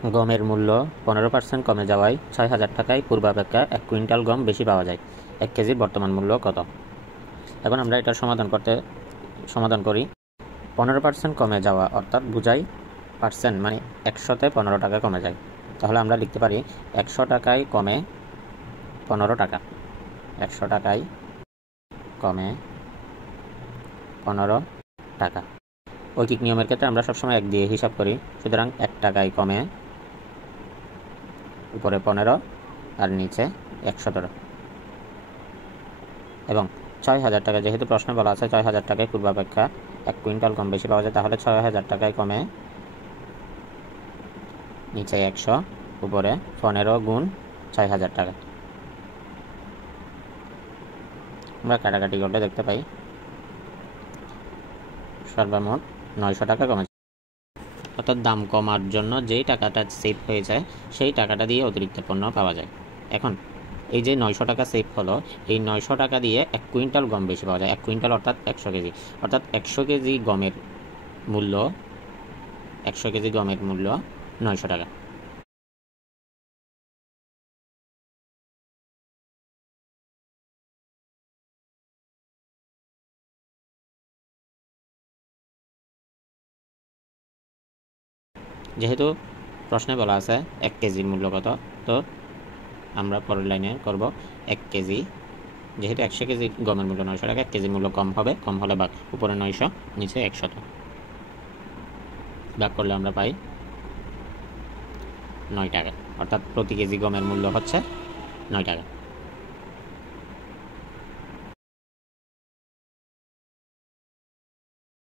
গমের মূল্য 15% কমে যাওয়ায় 6,000 টাকায় পূর্বাপেক্ষা 1 কুইন্টাল গম বেশি পাওয়া যায়। 1 কেজির বর্তমান মূল্য কত? এখন আমরা এটার সমাধান করি। 15% কমে যাওয়া অর্থাৎ বুঝাই পার্সেন্ট, মানে 100-তে 15 টাকা কমে যায়। তাহলে আমরা লিখতে পারি 100 টাকায় কমে 15 টাকা। 100 টাকায় কমে 15 টাকা। ঐকিক নিয়মের ক্ষেত্রে আমরা সবসময় 1 দিয়ে হিসাব করি, সুতরাং 1 টাকায় কমে উপরে 15 আর নিচে 117। এবং 6,000 টাকা, যেহেতু প্রশ্নে বলা আছে 6,000 টাকায় পূর্বাপেক্ষা 1 কুইন্টাল গম বেশি পাওয়া যায়, তাহলে 6,000 টাকায় কমে নিচে 100 উপরে 15 গুণ 6,000 টাকা। আমরা কাটাকাটি করলে দেখতে পাই সর্বমোট 900 টাকা কমে। অর্থাৎ দাম কমার জন্য যেই টাকাটা সেভ হয়ে যায় সেই টাকাটা দিয়ে অতিরিক্ত পণ্য পাওয়া যায়। এখন এই যে 900 টাকা সেভ হলো, এই 900 টাকা দিয়ে 1 কুইন্টাল গম বেশি পাওয়া যায়। 1 কুইন্টাল অর্থাৎ 100 কেজি। অর্থাৎ 100 কেজি গমের মূল্য 900 টাকা। যেহেতু প্রশ্নে বলা আছে 1 কেজির মূল্য কত, তো আমরা পরের লাইনে করব 1 কেজি। যেহেতু 100 কেজি গমের মূল্য 900 টাকা, 1 কেজির মূল্য কম হবে, কম হলে ভাগ, উপরে 900 নিচে 100 ভাগ করলে আমরা পাই 9 টাকা। অর্থাৎ প্রতি কেজি গমের মূল্য হচ্ছে 9 টাকা।